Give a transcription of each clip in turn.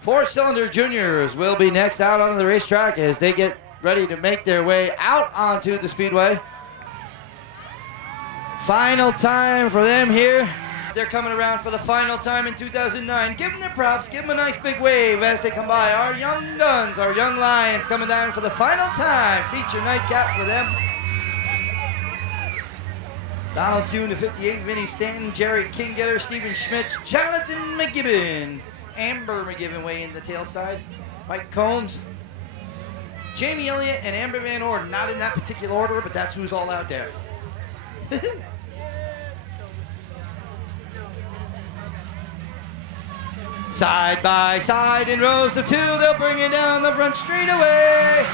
Four-cylinder juniors will be next out onto the racetrack as they get ready to make their way out onto the speedway. Final time for them here. They're coming around for the final time in 2009. Give them their props, give them a nice big wave as they come by. Our young guns, our young lions coming down for the final time. Feature nightcap for them. Donald Kuhn, the 58, Vinny Stanton, Jerry Kingetter, Stephen Schmitz, Jonathan McGibbon, Amber McGibbon way in the tail side, Mike Combs, Jamie Elliott, and Amber Van Orden. Not in that particular order, but that's who's all out there. Side by side in rows of two, they'll bring it down the front straightaway.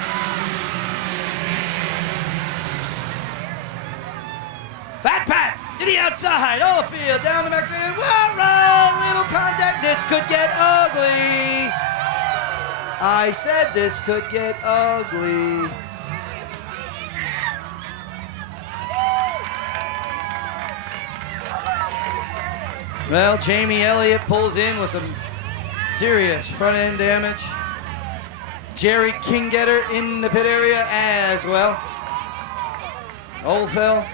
Fat Pat to the outside, all the field, down the back, wrong, little contact, this could get ugly. I said this could get ugly. Well, Jamie Elliott pulls in with some serious front end damage. Jerry Kingetter in the pit area as well. Oldfell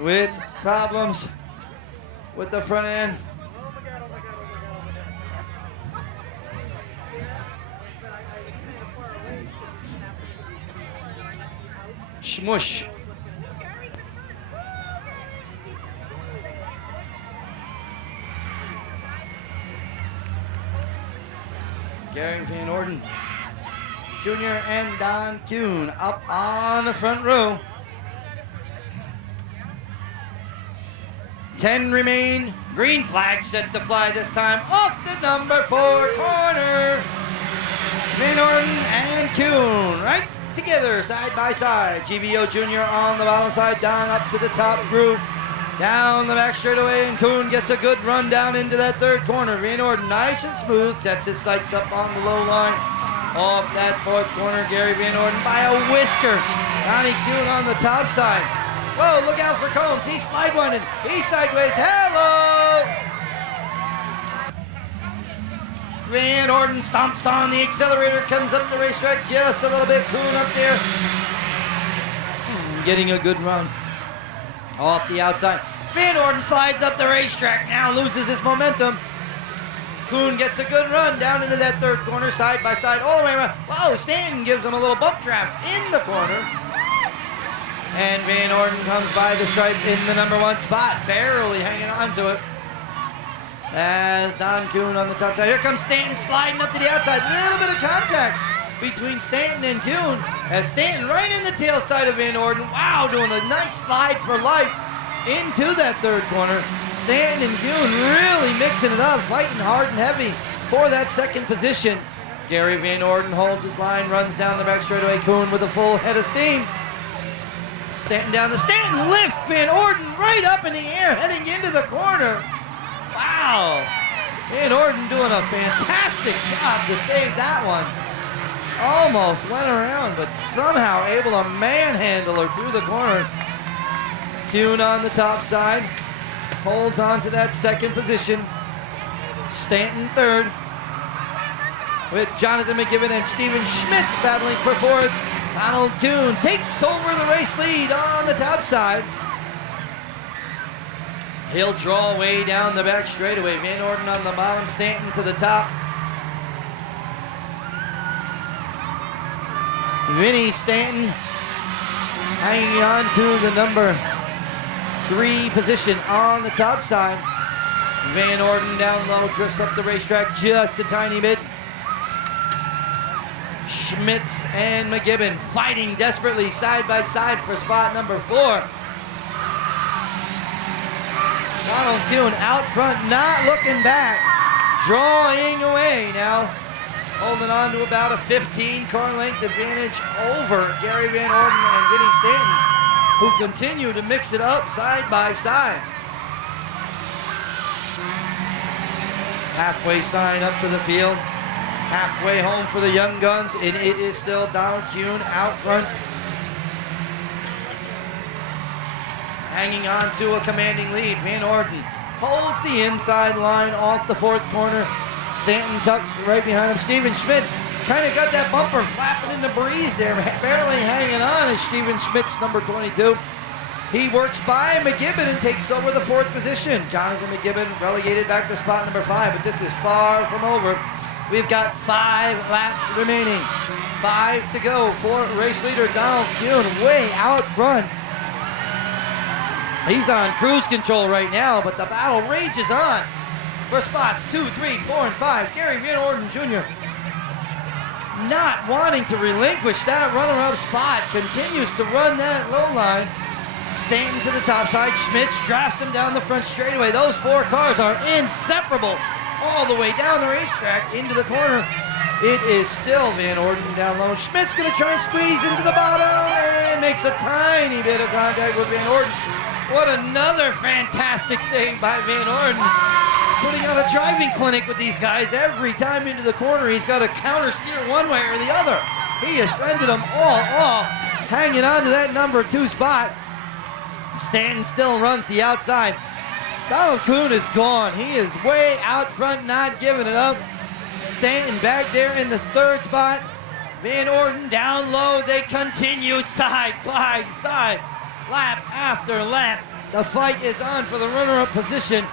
with problems with the front end. Shmush. Gary Van Orden Jr. and Don Kuhn up on the front row. 10 remain. Green flag set to fly this time off the number 4 corner. Van Orden and Kuhn right together side by side. GBO Jr. on the bottom side, Don up to the top groove. Down the back straightaway, and Kuhn gets a good run down into that third corner. Van Orden nice and smooth, sets his sights up on the low line. Off that fourth corner, Gary Van Orden by a whisker. Donnie Kuhn on the top side. Whoa, look out for Combs. He's slide winding. He's sideways. Hello! Van Orden stomps on the accelerator, comes up the racetrack just a little bit. Kuhn up there. Getting a good run. Off the outside. Van Orden slides up the racetrack, now loses his momentum. Kuhn gets a good run down into that third corner, side by side, all the way around. Whoa, Stanton gives him a little bump draft in the corner. And Van Orden comes by the stripe in the number 1 spot, barely hanging on to it. As Don Kuhn on the top side. Here comes Stanton sliding up to the outside. Little bit of contact between Stanton and Kuhn. As Stanton right in the tail side of Van Orden. Wow, doing a nice slide for life into that third corner. Stanton and Kuhn really mixing it up, fighting hard and heavy for that second position. Gary Van Orden holds his line, runs down the back straightaway. Kuhn with a full head of steam. Stanton down the Stanton lifts Van Orden right up in the air, heading into the corner. Wow, Van Orden doing a fantastic job to save that one. Almost went around, but somehow able to manhandle her through the corner. Kuhn on the top side, holds on to that second position. Stanton third, with Jonathan McGibbon and Stephen Schmitz battling for fourth. Donald Kuhn takes over the race lead on the top side. He'll draw way down the back straightaway. Van Orden on the bottom, Stanton to the top. Vinny Stanton hanging on to the number 3 position on the top side. Van Orden down low, drifts up the racetrack just a tiny bit. Schmitz and McGibbon fighting desperately side by side for spot number 4. Donald Kuhn out front, not looking back, drawing away now. Holding on to about a 15-car length advantage over Gary Van Orden and Vinny Stanton, who continue to mix it up side by side. Halfway sign up to the field. Halfway home for the young guns, and it is still Donald Kuhn out front. Hanging on to a commanding lead. Van Orden holds the inside line off the fourth corner. Stanton tucked right behind him. Steven Schmidt kind of got that bumper flapping in the breeze there, barely hanging on as Steven Schmidt's number 22. He works by McGibbon and takes over the fourth position. Jonathan McGibbon relegated back to spot number 5, but this is far from over. We've got 5 laps remaining. 5 to go for race leader Donald Kuhn way out front. He's on cruise control right now, but the battle rages on for spots 2, 3, 4, and 5. Gary Van Orden Jr. not wanting to relinquish that runner-up spot, continues to run that low line. Stanton to the top side. Schmitz drafts him down the front straightaway. Those 4 cars are inseparable all the way down the racetrack into the corner. It is still Van Orden down low. Schmidt's going to try and squeeze into the bottom and makes a tiny bit of contact with Van Orden. What another fantastic save by Van Orden. Putting on a driving clinic with these guys. Every time into the corner, he's got to counter steer one way or the other. He has fended them all off, hanging on to that number 2 spot. Stanton still runs the outside. Donald Kuhn is gone. He is way out front, not giving it up. Stanton back there in the 3rd spot. Van Orden down low. They continue side by side, lap after lap. The fight is on for the runner-up position.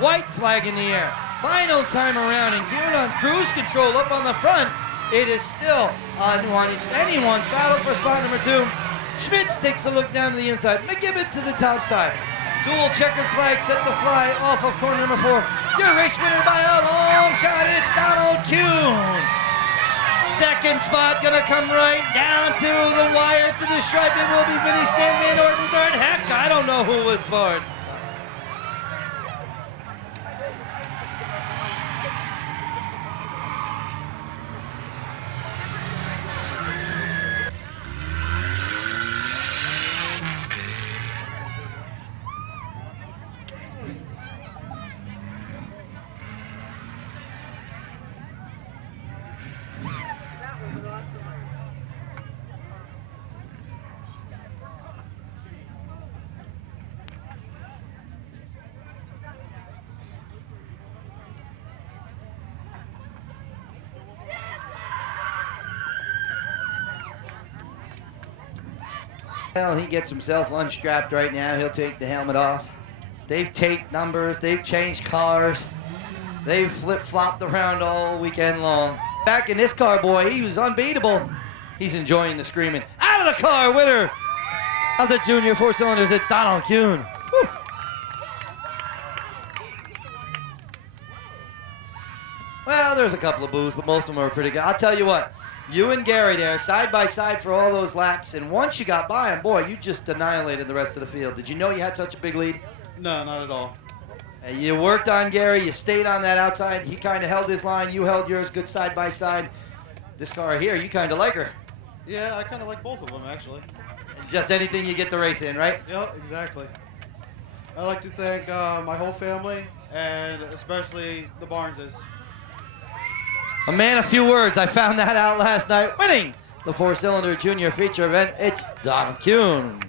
White flag in the air. Final time around, and Kuhn on cruise control up on the front. It is still anyone's battle for spot number 2. Schmitz takes a look down to the inside. McGibbon to the top side. Dual checkered flag set to fly off of corner number 4. Your race winner by a long shot, it's Donald Kuhn. 2nd spot gonna come right down to the wire, to the stripe. It will be Vinny Stan Van Orden 3rd. Heck, I don't know who was 4th. Well, he gets himself unstrapped right now. He'll take the helmet off. They've taped numbers. They've changed cars. They've flip-flopped around all weekend long. Back in this car, boy, he was unbeatable. He's enjoying the screaming. Out of the car, winner of the Junior 4 cylinders, it's Donald Kuhn. Woo. Well, there's a couple of boos, but most of them are pretty good. I'll tell you what. You and Gary there, side by side for all those laps, and once you got by him, boy, you just annihilated the rest of the field. Did you know you had such a big lead? No, not at all. You worked on Gary, you stayed on that outside, he kind of held his line, you held yours, good side by side. This car here, you kind of like her. Yeah, I kind of like both of them, actually. And just anything you get the race in, right? Yep, exactly. I'd like to thank my whole family, and especially the Barneses. A man of few words. I found that out last night. Winning the 4-cylinder junior feature event, it's Donald Kuhn.